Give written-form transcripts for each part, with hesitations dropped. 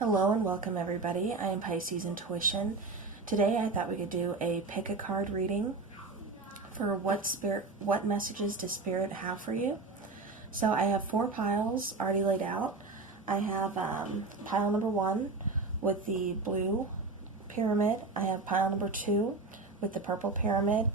Hello and welcome everybody. I am Pisces Intuition. Today I thought we could do a pick a card reading for what messages does Spirit have for you. So I have 4 piles already laid out. I have pile number 1 with the blue pyramid. I have pile number 2 with the purple pyramid.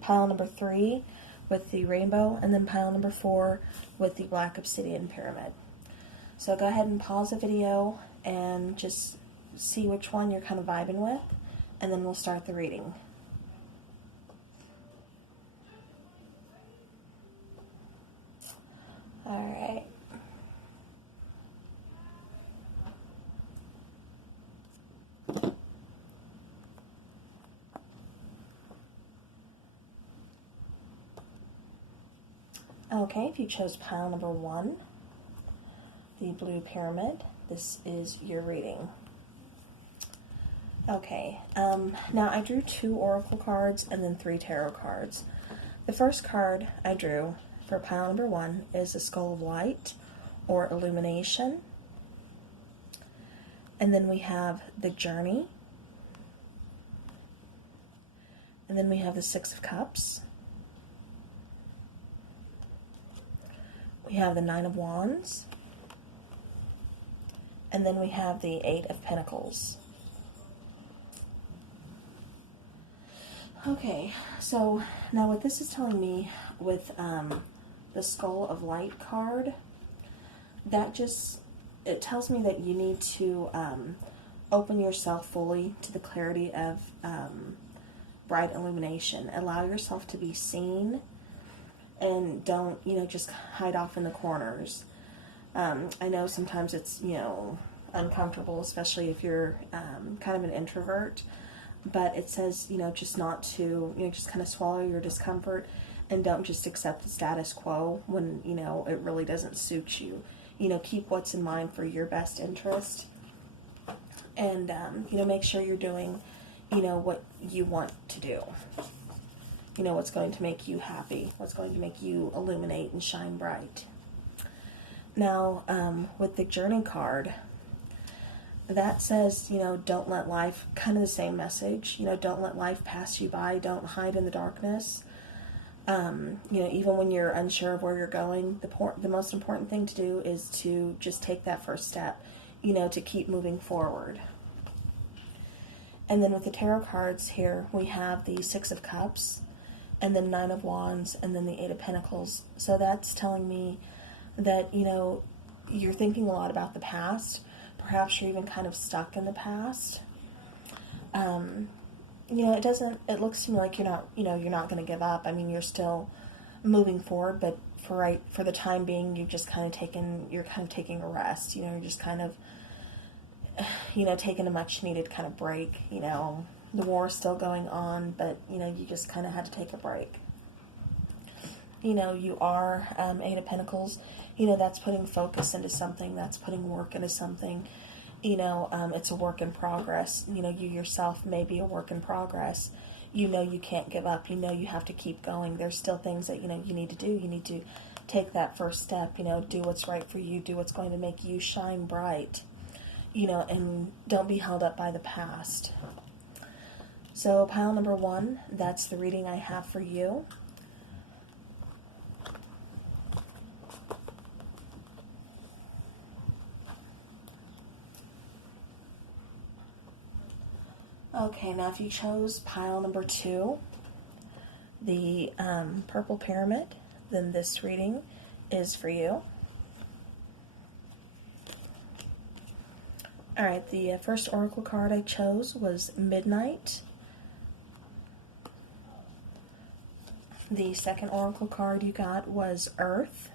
Pile number 3 with the rainbow, and then pile number 4 with the black obsidian pyramid. So go ahead and pause the video and just see which one you're kind of vibing with, and then we'll start the reading. All right. Okay, if you chose pile number 1, the blue pyramid, this is your reading. Okay, now I drew 2 oracle cards and then 3 tarot cards. The first card I drew for pile number 1 is the Skull of Light, or Illumination. And then we have the Journey. And then we have the 6 of Cups. We have the 9 of Wands. And then we have the 8 of Pentacles. Okay, so now what this is telling me with the Skull of Light card, it tells me that you need to open yourself fully to the clarity of bright illumination. Allow yourself to be seen, and don't, just hide off in the corners. I know sometimes it's, uncomfortable, especially if you're kind of an introvert, but it says, just not to, just kind of swallow your discomfort and don't just accept the status quo when, it really doesn't suit you. Keep what's in mind for your best interest, and, make sure you're doing, what you want to do. What's going to make you happy, what's going to make you illuminate and shine bright. Now, with the Journey card, that says, don't let life, kind of the same message, don't let life pass you by, don't hide in the darkness. Even when you're unsure of where you're going, the most important thing to do is to just take that first step, to keep moving forward. And then with the tarot cards here, we have the 6 of Cups, and then 9 of Wands, and then the 8 of Pentacles. So that's telling me that, you're thinking a lot about the past. Perhaps you're even kind of stuck in the past. It looks to me like you're not going to give up. I mean, you're still moving forward, but for the time being, you're kind of taking a rest. You're just kind of, taking a much needed kind of break. The war is still going on, but, you just kind of had to take a break. You are 8 of Pentacles. That's putting focus into something. That's putting work into something. It's a work in progress. You yourself may be a work in progress. You can't give up. You have to keep going. There's still things that, you need to do. You need to take that first step, do what's right for you. Do what's going to make you shine bright, and don't be held up by the past. So pile number 1, that's the reading I have for you. Okay, now if you chose pile number 2, the purple pyramid, then this reading is for you. Alright, the first oracle card I chose was Midnight. The second oracle card you got was Earth.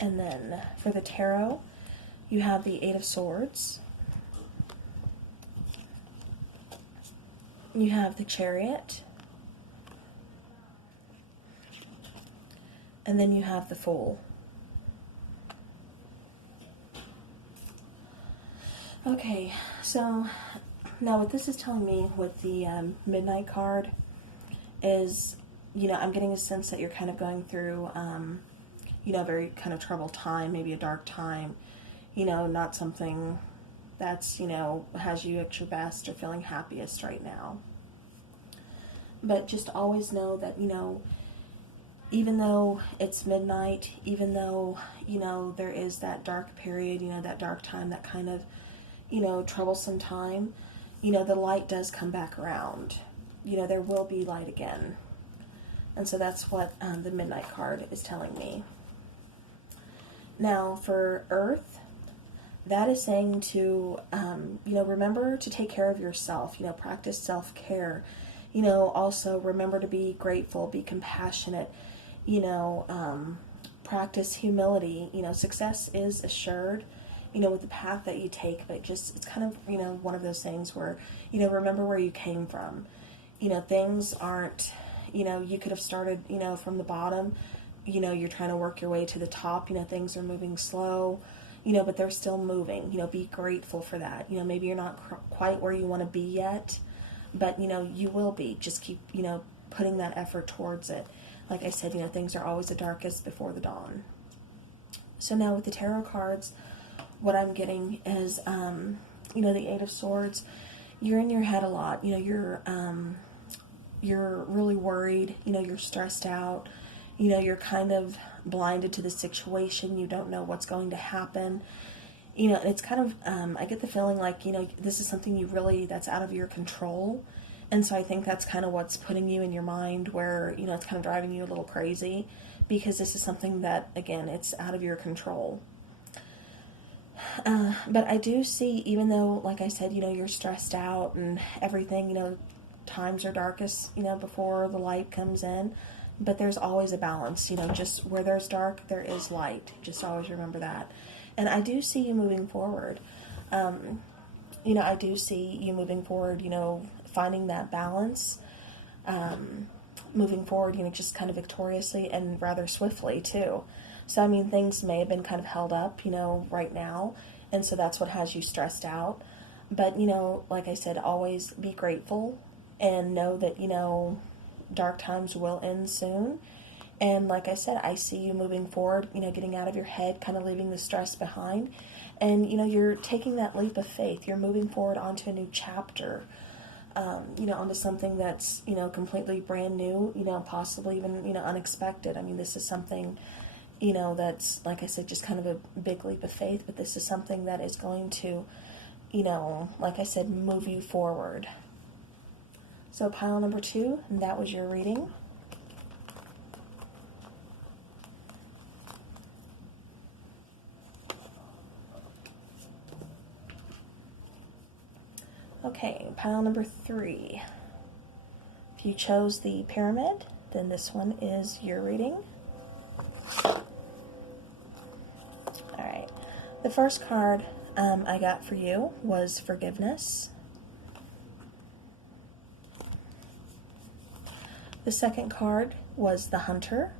And then for the tarot, you have the 8 of Swords. You have the Chariot. And then you have the Fool. Okay, so now what this is telling me with the Midnight card is, I'm getting a sense that you're kind of going through, very kind of troubled time, maybe a dark time, not something that's, has you at your best or feeling happiest right now. But just always know that, even though it's midnight, even though, there is that dark period, that dark time, that kind of, troublesome time, the light does come back around. There will be light again. And so that's what the Midnight card is telling me. Now for Earth, that is saying to, remember to take care of yourself, practice self-care. Also remember to be grateful, be compassionate, practice humility. Success is assured, with the path that you take, but just, it's kind of, one of those things where, remember where you came from. Things aren't, you could have started, from the bottom, you're trying to work your way to the top, things are moving slow, but they're still moving, be grateful for that. Maybe you're not quite where you want to be yet, but, you will be. Just keep, putting that effort towards it. Like I said, things are always the darkest before the dawn. So now with the tarot cards, what I'm getting is, the Eight of Swords. You're in your head a lot. You're really worried. You're stressed out. You're kind of blinded to the situation. You don't know what's going to happen. It's kind of, I get the feeling like, this is something that's out of your control. And so I think that's kind of what's putting you in your mind where, it's kind of driving you a little crazy, because this is something that, again, it's out of your control. But I do see, even though, like I said, you're stressed out and everything, times are darkest, before the light comes in, but there's always a balance, just where there's dark, there is light. Just always remember that. And I do see you moving forward. I do see you moving forward, finding that balance, moving forward, just kind of victoriously and rather swiftly too. So, I mean, things may have been kind of held up, right now, and so that's what has you stressed out. But, like I said, always be grateful and know that, dark times will end soon. And like I said, I see you moving forward, getting out of your head, kind of leaving the stress behind. And, you're taking that leap of faith. You're moving forward onto a new chapter, onto something that's, completely brand new, possibly even, unexpected. I mean, this is something, that's, like I said, just kind of a big leap of faith, but this is something that is going to, like I said, move you forward. So pile number 2, and that was your reading. Okay, pile number 3. If you chose the pyramid, then this one is your reading. Alright, the first card I got for you was forgiveness. The second card was the Hunter.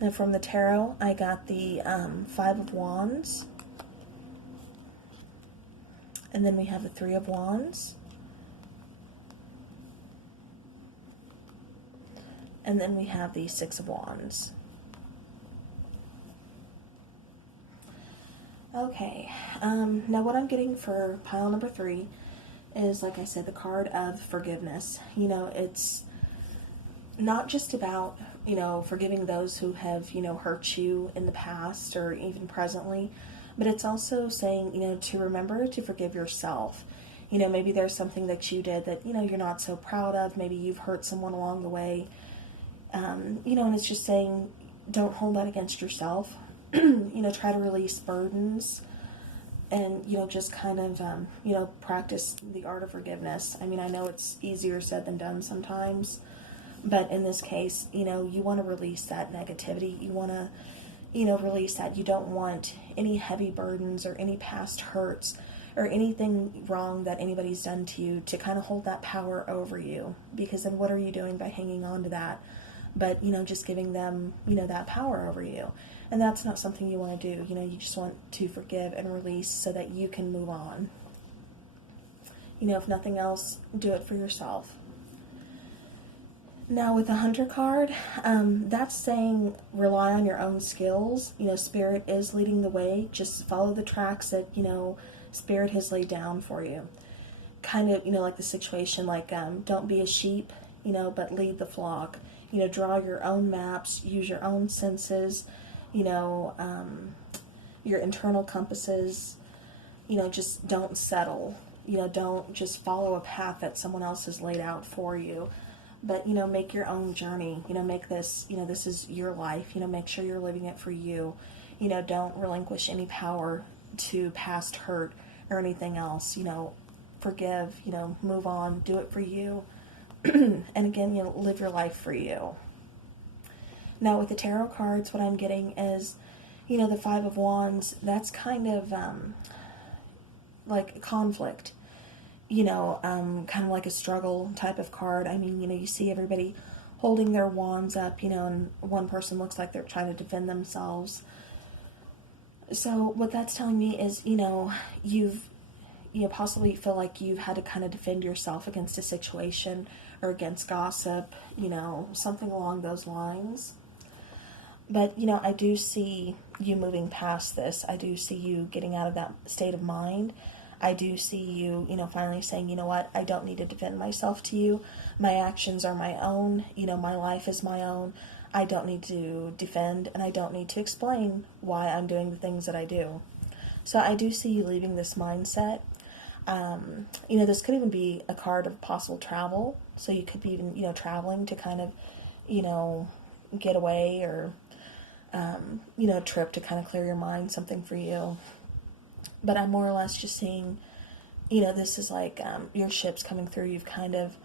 Then from the tarot, I got the Five of Wands. And then we have the Three of Wands. And then we have the Six of Wands. Okay, now what I'm getting for pile number 3 is, like I said, the card of forgiveness. It's not just about, forgiving those who have, hurt you in the past or even presently, but it's also saying, to remember to forgive yourself. Maybe there's something that you did that, you're not so proud of. Maybe you've hurt someone along the way. And it's just saying, don't hold that against yourself. Try to release burdens and, just kind of, practice the art of forgiveness. I mean, I know it's easier said than done sometimes, but in this case, you want to release that negativity. You want to, release that. You don't want any heavy burdens or any past hurts or anything wrong that anybody's done to you to kind of hold that power over you, because then what are you doing by hanging on to that? But, just giving them, that power over you. And that's not something you want to do. You just want to forgive and release so that you can move on. If nothing else, do it for yourself. Now with the Hunter card, that's saying rely on your own skills. Spirit is leading the way. Just follow the tracks that, Spirit has laid down for you. Kind of, like the situation, like don't be a sheep, but lead the flock. Draw your own maps, use your own senses, your internal compasses. Just don't settle. Don't just follow a path that someone else has laid out for you. But, make your own journey. Make this, this is your life. Make sure you're living it for you. Don't relinquish any power to past hurt or anything else. Forgive, move on, do it for you. And again, live your life for you. Now with the tarot cards, what I'm getting is, the Five of Wands, that's kind of like conflict. Kind of like a struggle type of card. I mean, you see everybody holding their wands up, and one person looks like they're trying to defend themselves. So what that's telling me is, you've possibly feel like you've had to kind of defend yourself against a situation or against gossip, something along those lines. But, I do see you moving past this. I do see you getting out of that state of mind. I do see you, finally saying, you know what, I don't need to defend myself to you. My actions are my own. My life is my own. I don't need to defend, and I don't need to explain why I'm doing the things that I do. So I do see you leaving this mindset. This could even be a card of possible travel. So you could be even, traveling to kind of, get away, or, a trip to kind of clear your mind, something for you. But I'm more or less just seeing, this is like your ship's coming through. You've kind of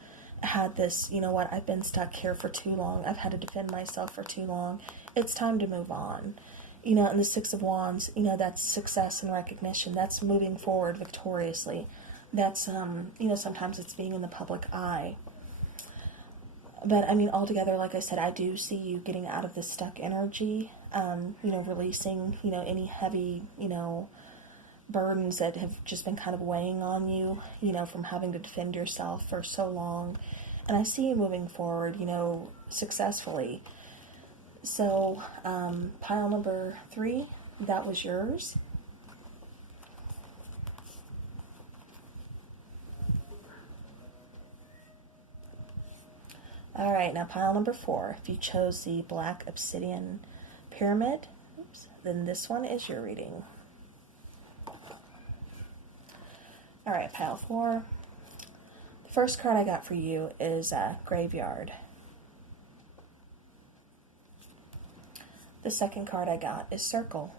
had this, I've been stuck here for too long. I've had to defend myself for too long. It's time to move on. And the Six of Wands, that's success and recognition. That's moving forward victoriously. That's, sometimes it's being in the public eye. But, I mean, altogether, like I said, I do see you getting out of this stuck energy, releasing, any heavy, burdens that have just been kind of weighing on you, from having to defend yourself for so long. And I see you moving forward, successfully. So, pile number 3, that was yours. All right, now pile number 4. If you chose the Black Obsidian Pyramid, then this one is your reading. All right, pile 4. The first card I got for you is Graveyard. The second card I got is Circle.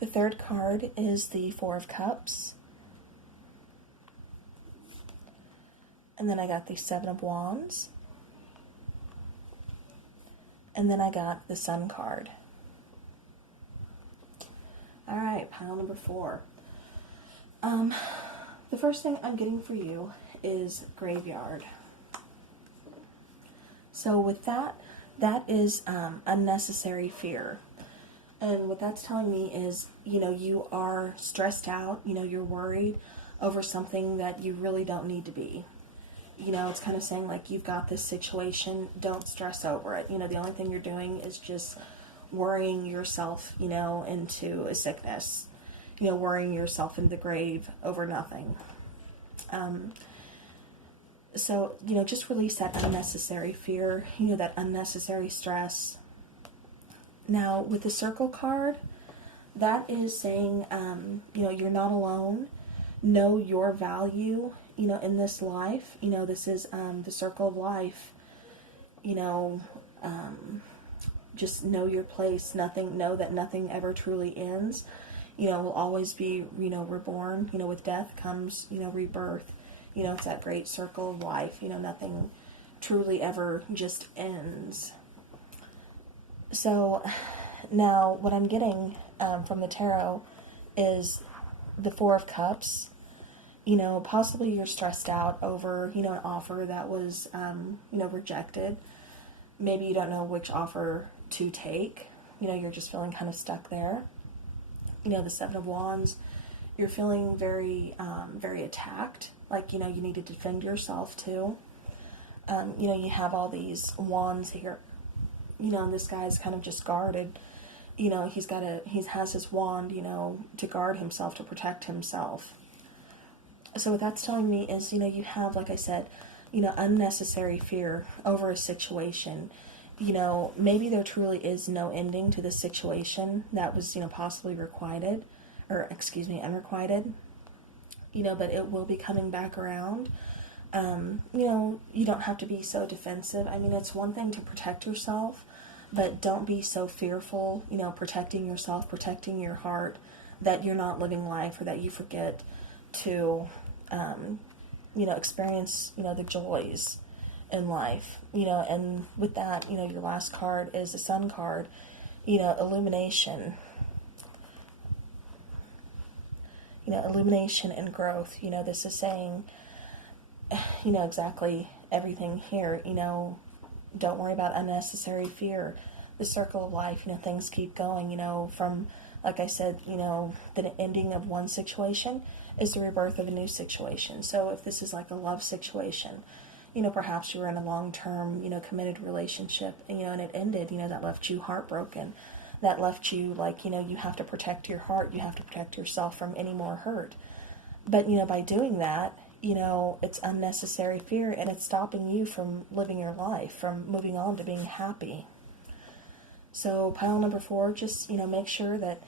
The third card is the Four of Cups. And then I got the Seven of Wands. And then I got the Sun card. All right, pile number 4. The first thing I'm getting for you is Graveyard. So with that is unnecessary fear. And what that's telling me is, you are stressed out, you're worried over something that you really don't need to be. It's kind of saying, like, you've got this situation, don't stress over it. The only thing you're doing is just worrying yourself, into a sickness, worrying yourself into the grave over nothing. So, just release that unnecessary fear, that unnecessary stress. Now, with the Circle card, that is saying, you're not alone. Know your value, in this life. This is the circle of life. Just know your place. Know that nothing ever truly ends. Will always be, reborn. With death comes, rebirth. It's that great circle of life. Nothing truly ever just ends. So now what I'm getting from the tarot is the Four of Cups. Possibly you're stressed out over, an offer that was, rejected. Maybe you don't know which offer to take. You're just feeling kind of stuck there. The Seven of Wands, you're feeling very, very attacked. like, you know, you need to defend yourself too. You know, you have all these wands here, you know, and this guy's kind of just guarded. You know, he has his wand, you know, to guard himself, to protect himself. So what that's telling me is, you know, you have, like I said, you know, unnecessary fear over a situation. You know, maybe there truly is no ending to the situation that was, you know, possibly requited, or excuse me, unrequited. You know, but it will be coming back around. You know, you don't have to be so defensive. I mean, it's one thing to protect yourself, but don't be so fearful, you know, protecting yourself, protecting your heart, that you're not living life, or that you forget to, you know, experience, you know, the joys in life, you know. And with that, you know, your last card is the Sun card, you know, illumination, you know, illumination and growth. You know, this is saying, you know, exactly everything here. You know, don't worry about unnecessary fear. The circle of life, you know, things keep going, you know, from, like I said, you know, the ending of one situation is the rebirth of a new situation. So if this is like a love situation, you know, perhaps you were in a long-term, you know, committed relationship, and, you know, and it ended, you know, that left you heartbroken. That left you like, you know, you have to protect your heart. You have to protect yourself from any more hurt. But, you know, by doing that, you know, it's unnecessary fear, and it's stopping you from living your life, from moving on to being happy. So pile number 4, just, you know, make sure that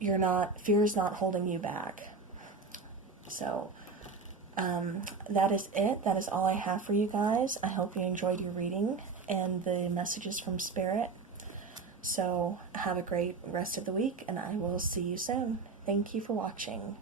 fear is not holding you back. So that is it. That is all I have for you guys. I hope you enjoyed your reading and the messages from Spirit. So have a great rest of the week, and I will see you soon. Thank you for watching.